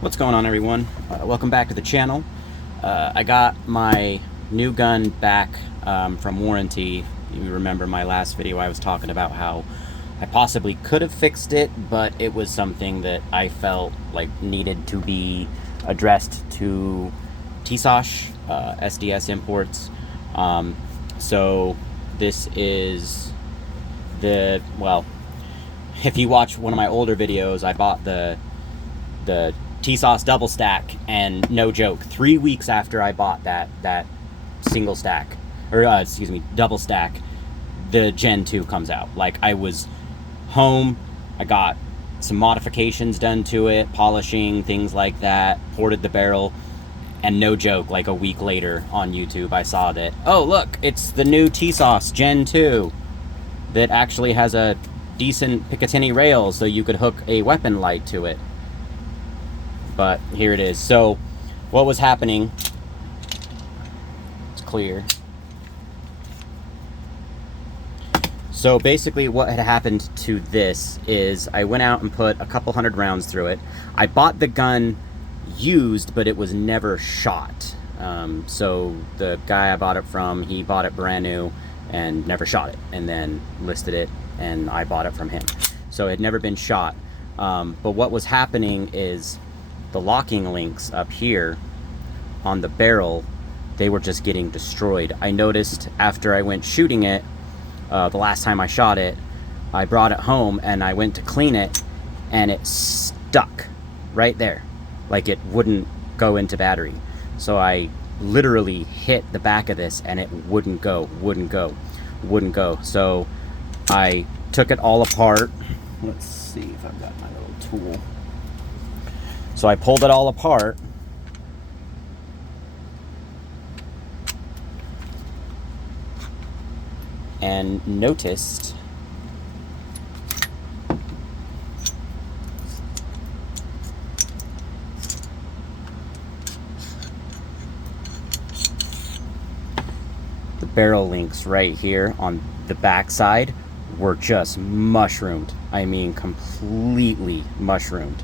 What's going on, everyone? Welcome back to the channel. I got my new gun back from warranty. You remember my last video, I was talking about how I possibly could have fixed it, but it was something that I felt like needed to be addressed to Tisas SDS imports. So this is well, if you watch one of my older videos, I bought the Tisas double stack, and no joke, 3 weeks after I bought that single stack, or excuse me, double stack, the Gen 2 comes out. Like, I was home, I got some modifications done to it, polishing, things like that, ported the barrel, and no joke, like a week later on YouTube, I saw that, oh look, it's the new Tisas Gen 2 that actually has a decent Picatinny rail so you could hook a weapon light to it. But here it is. So what was happening, it's clear. So basically what had happened to this is I went out and put a couple hundred rounds through it. I bought the gun used, but it was never shot. So the guy I bought it from, he bought it brand new and never shot it, and then listed it, and I bought it from him. So it had never been shot. But what was happening is the locking links up here on the barrel, they were just getting destroyed. I noticed after I went shooting it, the last time I shot it, I brought it home and I went to clean it, and it stuck right there. Like, it wouldn't go into battery. So I literally hit the back of this and it wouldn't go. So I took it all apart. Let's see if I've got my little tool. So I pulled it all apart, and noticed the barrel links right here on the back side were just mushroomed. I mean, completely mushroomed.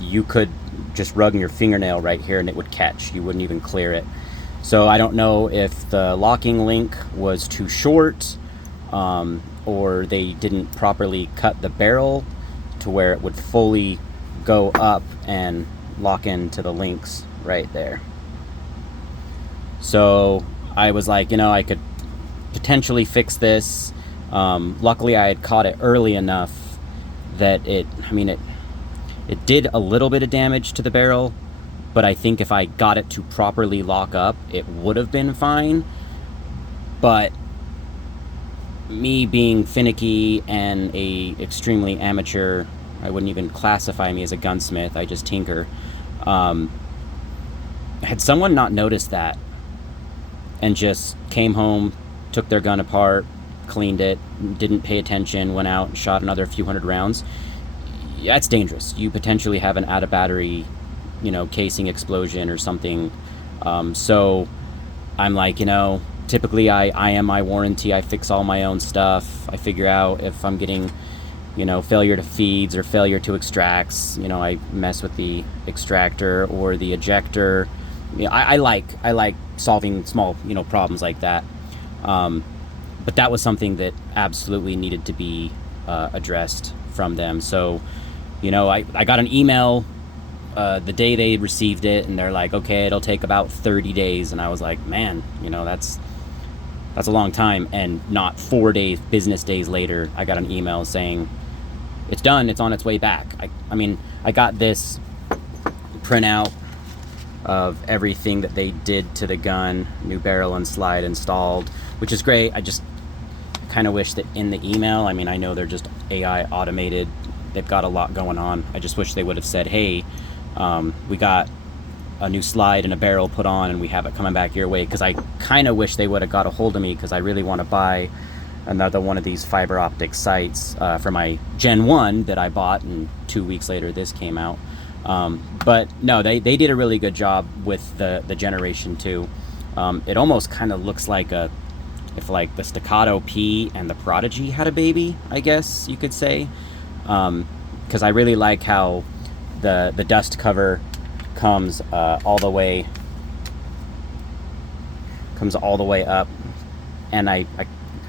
You could just rug your fingernail right here and it would catch. You wouldn't even clear it. So I don't know if the locking link was too short, or they didn't properly cut the barrel to where it would fully go up and lock into the links right there. So I was like, you know, I could potentially fix this. Luckily I had caught it early enough that it did a little bit of damage to the barrel, but I think if I got it to properly lock up, it would have been fine. But me being finicky and a extremely amateur, I wouldn't even classify me as a gunsmith, I just tinker. Had someone not noticed that and just came home, took their gun apart, cleaned it, didn't pay attention, went out and shot another few hundred rounds, that's dangerous. You potentially have an out of battery, you know, casing explosion or something. So I'm like, you know, typically I am my warranty. I fix all my own stuff. I figure out if I'm getting, you know, failure to feeds or failure to extracts. You know, I mess with the extractor or the ejector. You know, I like solving small, you know, problems like that. But that was something that absolutely needed to be addressed from them. So, you know, I got an email the day they received it, and they're like, okay, it'll take about 30 days. And I was like, man, you know, that's a long time. And not 4 days, business days later, I got an email saying it's done, it's on its way back. I mean, I got this printout of everything that they did to the gun, new barrel and slide installed, which is great. I just kind of wish that in the email, I mean, I know they're just AI automated, they've got a lot going on. I just wish they would have said, hey, we got a new slide and a barrel put on and we have it coming back your way. Because I kind of wish they would have got a hold of me, because I really want to buy another one of these fiber optic sights for my Gen 1 that I bought, and 2 weeks later this came out. But no, they did a really good job with the Generation 2. It almost kind of looks like if like the Staccato P and the Prodigy had a baby, I guess you could say. Because I really like how the dust cover comes all the way up, and I'm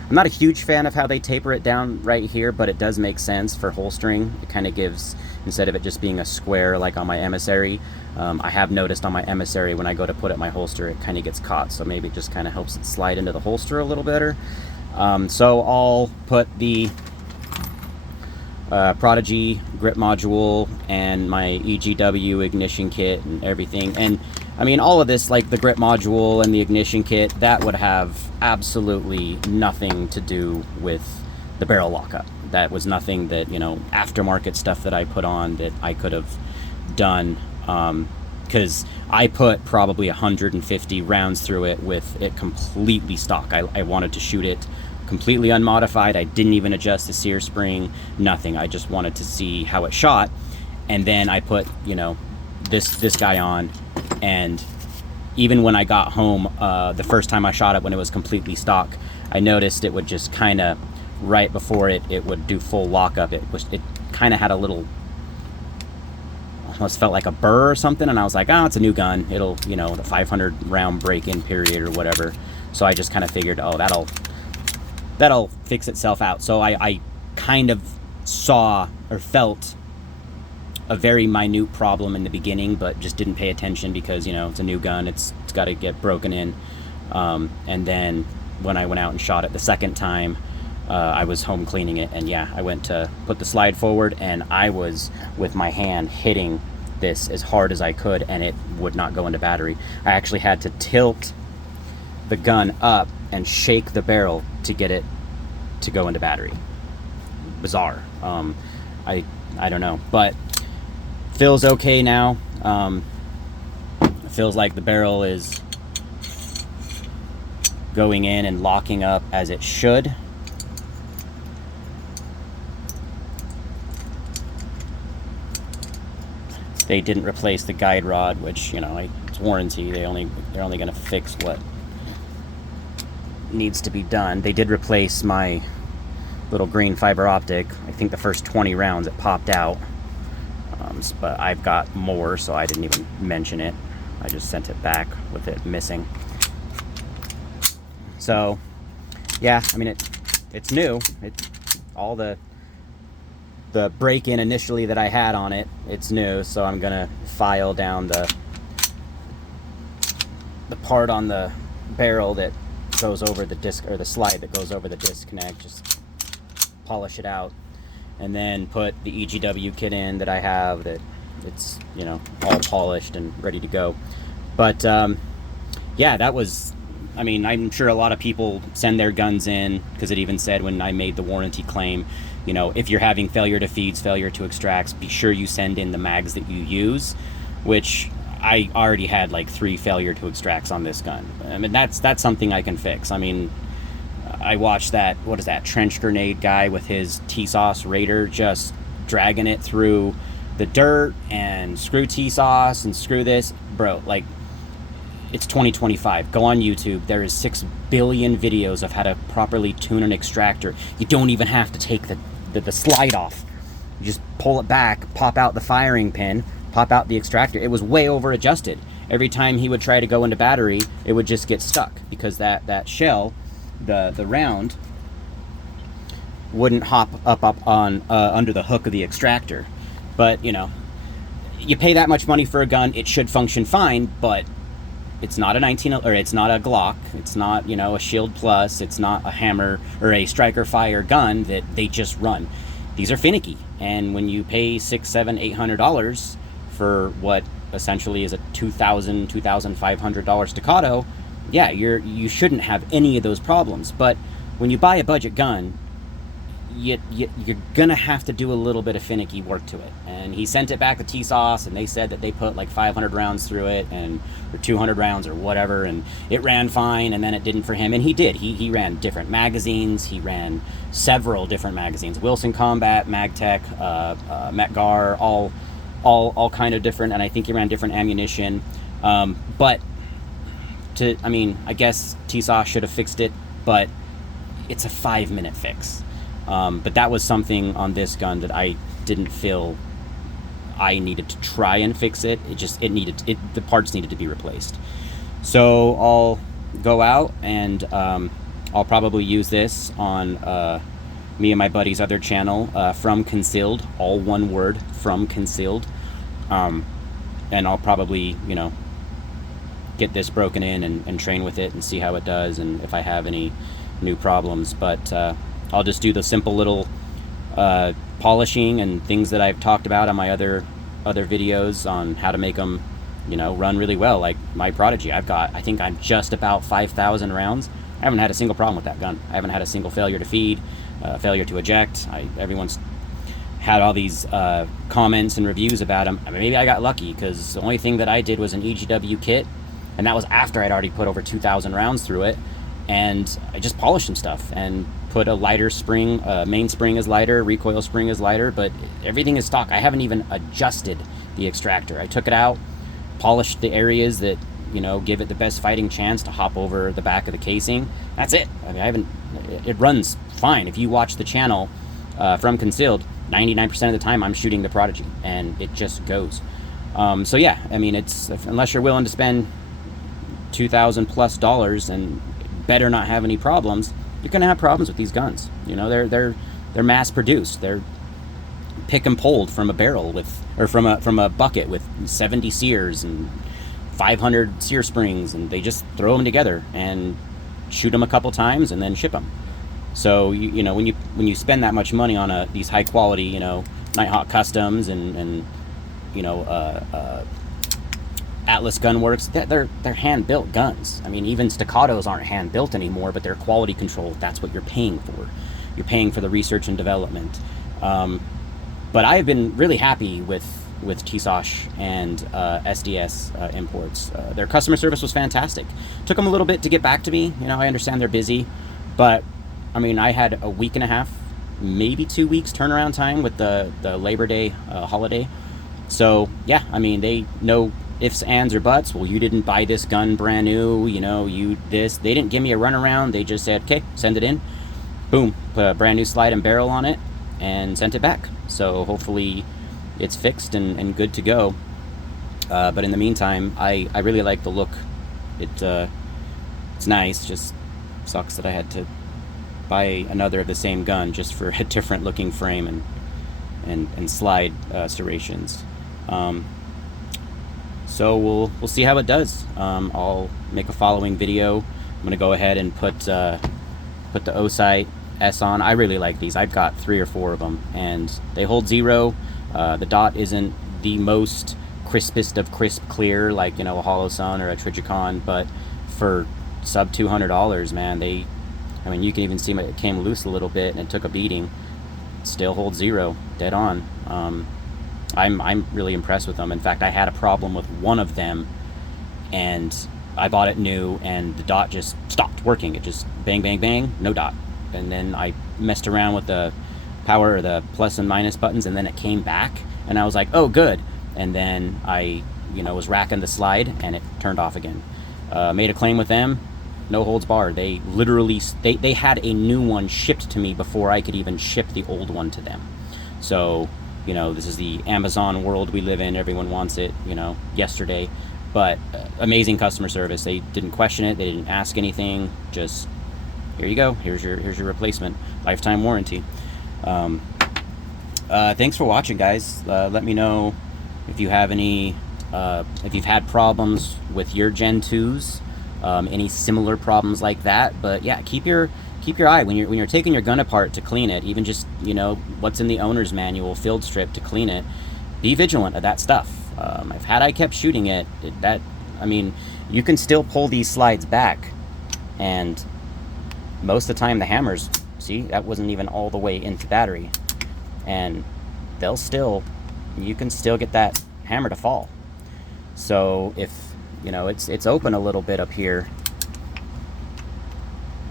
not a huge fan of how they taper it down right here, but it does make sense for holstering. It kind of gives, instead of it just being a square like on my emissary, I have noticed on my emissary when I go to put it in my holster, it kind of gets caught, so maybe it just kind of helps it slide into the holster a little better. So I'll put the Prodigy grip module and my EGW ignition kit and everything. And I mean, all of this, like the grip module and the ignition kit, that would have absolutely nothing to do with the barrel lockup. That was nothing that, you know, aftermarket stuff that I put on that I could have done, because I put probably 150 rounds through it with it completely stock. I wanted to shoot it completely unmodified. I didn't even adjust the sear spring, nothing. I just wanted to see how it shot. And then I put, you know, this guy on, and even when I got home, the first time I shot it when it was completely stock, I noticed it would just kind of, right before it would do full lockup, it kind of had a little, almost felt like a burr or something, and I was like, oh, it's a new gun. It'll, you know, the 500 round break-in period or whatever. So I just kind of figured, oh, that'll fix itself out. So I kind of saw or felt a very minute problem in the beginning, but just didn't pay attention because, you know, it's a new gun. It's got to get broken in. And then when I went out and shot it the second time, I was home cleaning it, and yeah, I went to put the slide forward, and I was with my hand hitting this as hard as I could, and it would not go into battery. I actually had to tilt the gun up and shake the barrel to get it to go into battery. Bizarre. I don't know, but feels okay now. It feels like the barrel is going in and locking up as it should. They didn't replace the guide rod, which, you know, it's warranty. They're only going to fix what needs to be done. They did replace my little green fiber optic. I think the first 20 rounds it popped out, but I've got more, so I didn't even mention it. I just sent it back with it missing. So yeah, I mean, it's new. All the break-in initially that I had on it, it's new, so I'm gonna file down the part on the barrel that goes over the disc, or the slide that goes over the disconnect, just polish it out, and then put the EGW kit in that I have, that it's, you know, all polished and ready to go. But yeah, that was, I mean, I'm sure a lot of people send their guns in, because it even said when I made the warranty claim, you know, if you're having failure to feeds, failure to extracts, be sure you send in the mags that you use, which I already had like 3 failure to extracts on this gun. I mean, that's something I can fix. I mean, I watched that, what is that, trench grenade guy with his Tisas Raider just dragging it through the dirt and screw Tisas and screw this. Bro, like, it's 2025. Go on YouTube. There is 6 billion videos of how to properly tune an extractor. You don't even have to take the slide off. You just pull it back, pop out the firing pin, pop out the extractor. It was way over adjusted. Every time he would try to go into battery, it would just get stuck because that shell, the round, wouldn't hop up on under the hook of the extractor. But, you know, you pay that much money for a gun, it should function fine, but it's not a it's not a Glock, it's not, you know, a Shield Plus, it's not a Hammer or a Striker Fire gun that they just run. These are finicky, and when you pay $600, $700, $800 for what essentially is a $2,500 Staccato, yeah, you shouldn't have any of those problems. But when you buy a budget gun, you're gonna have to do a little bit of finicky work to it. And he sent it back to Tisas, and they said that they put like 500 rounds through it, or 200 rounds or whatever, and it ran fine. And then it didn't for him, and he did. He ran different magazines. He ran several different magazines: Wilson Combat, Magtech, Metgar, all kind of different. And I think he ran different ammunition. But I mean, I guess Tisas should have fixed it, but it's a 5-minute fix. But that was something on this gun that I didn't feel I needed to try and fix it. The parts needed to be replaced. So I'll go out and I'll probably use this on me and my buddy's other channel, From Concealed, all one word, From Concealed. And I'll probably, get this broken in and train with it and see how it does and if I have any new problems. But I'll just do the simple little polishing and things that I've talked about on my other videos on how to make them, run really well. Like my Prodigy, I think I'm just about 5,000 rounds. I haven't had a single problem with that gun. I haven't had a single failure to feed, failure to eject. Everyone's had all these comments and reviews about them. I mean, maybe I got lucky because the only thing that I did was an EGW kit, and that was after I'd already put over 2,000 rounds through it, and I just polished some stuff and put a lighter spring, main spring is lighter, recoil spring is lighter, but everything is stock. I haven't even adjusted the extractor. I took it out, polished the areas that, give it the best fighting chance to hop over the back of the casing. That's it. I mean, it runs fine. If you watch the channel From Concealed, 99% of the time I'm shooting the Prodigy, and it just goes. So yeah, I mean, unless you're willing to spend $2,000+ and better not have any problems, you're gonna have problems with these guns. They're mass produced. They're pick and pulled from a barrel from a bucket with 70 sears and 500 sear springs, and they just throw them together and shoot them a couple times and then ship them. So when you spend that much money on these high quality Nighthawk Customs and Atlas Gunworks, they're hand built guns. I mean, even Staccatos aren't hand built anymore, but they're quality controlled. That's what you're paying for. You're paying for the research and development. But I've been really happy with Tisas and SDS imports. Their customer service was fantastic. Took them a little bit to get back to me. I understand they're busy, but I mean, I had a week and a half, maybe 2 weeks turnaround time with the Labor Day holiday. So yeah, I mean, they know ifs, ands, or buts. Well, you didn't buy this gun brand new, they didn't give me a runaround. They just said, okay, send it in. Boom, put a brand new slide and barrel on it and sent it back. So hopefully it's fixed and good to go. But in the meantime, I really like the look. It's nice. Just sucks that I had to buy another of the same gun just for a different looking frame and slide serrations. So we'll see how it does. I'll make a following video. I'm gonna go ahead and put the Osite S on. I really like these. I've got 3 or 4 of them, and they hold 0. The dot isn't the most crispest of crisp clear like a Holosun or a Trijicon, but for sub $200, man, I mean, you can even see it came loose a little bit and it took a beating. It still holds 0, dead on. I'm really impressed with them. In fact, I had a problem with one of them, and I bought it new, and the dot just stopped working. It just bang, bang, bang, no dot. And then I messed around with the power or the plus and minus buttons, and then it came back, and I was like, oh, good. And then I, was racking the slide, and it turned off again. Made a claim with them, no holds barred. They literally, they had a new one shipped to me before I could even ship the old one to them. So, this is the Amazon world we live in. Everyone wants it, yesterday. But amazing customer service. They didn't question it. They didn't ask anything. Just, here you go. Here's your replacement. Lifetime warranty. Thanks for watching, guys. Let me know if you have if you've had problems with your Gen 2s, any similar problems like that. But yeah, keep your eye when you're taking your gun apart to clean it. Even just what's in the owner's manual, field strip to clean it. Be vigilant of that stuff. Had I kept shooting it, I mean, you can still pull these slides back, and most of the time the hammers, see, that wasn't even all the way into battery, and you can still get that hammer to fall. So if it's open a little bit up here,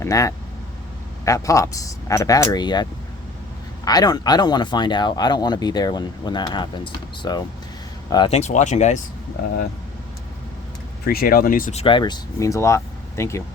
and that pops out of battery, I don't want to find out. I don't want to be there when that happens. So thanks for watching, guys. Appreciate all the new subscribers. It means a lot. Thank you.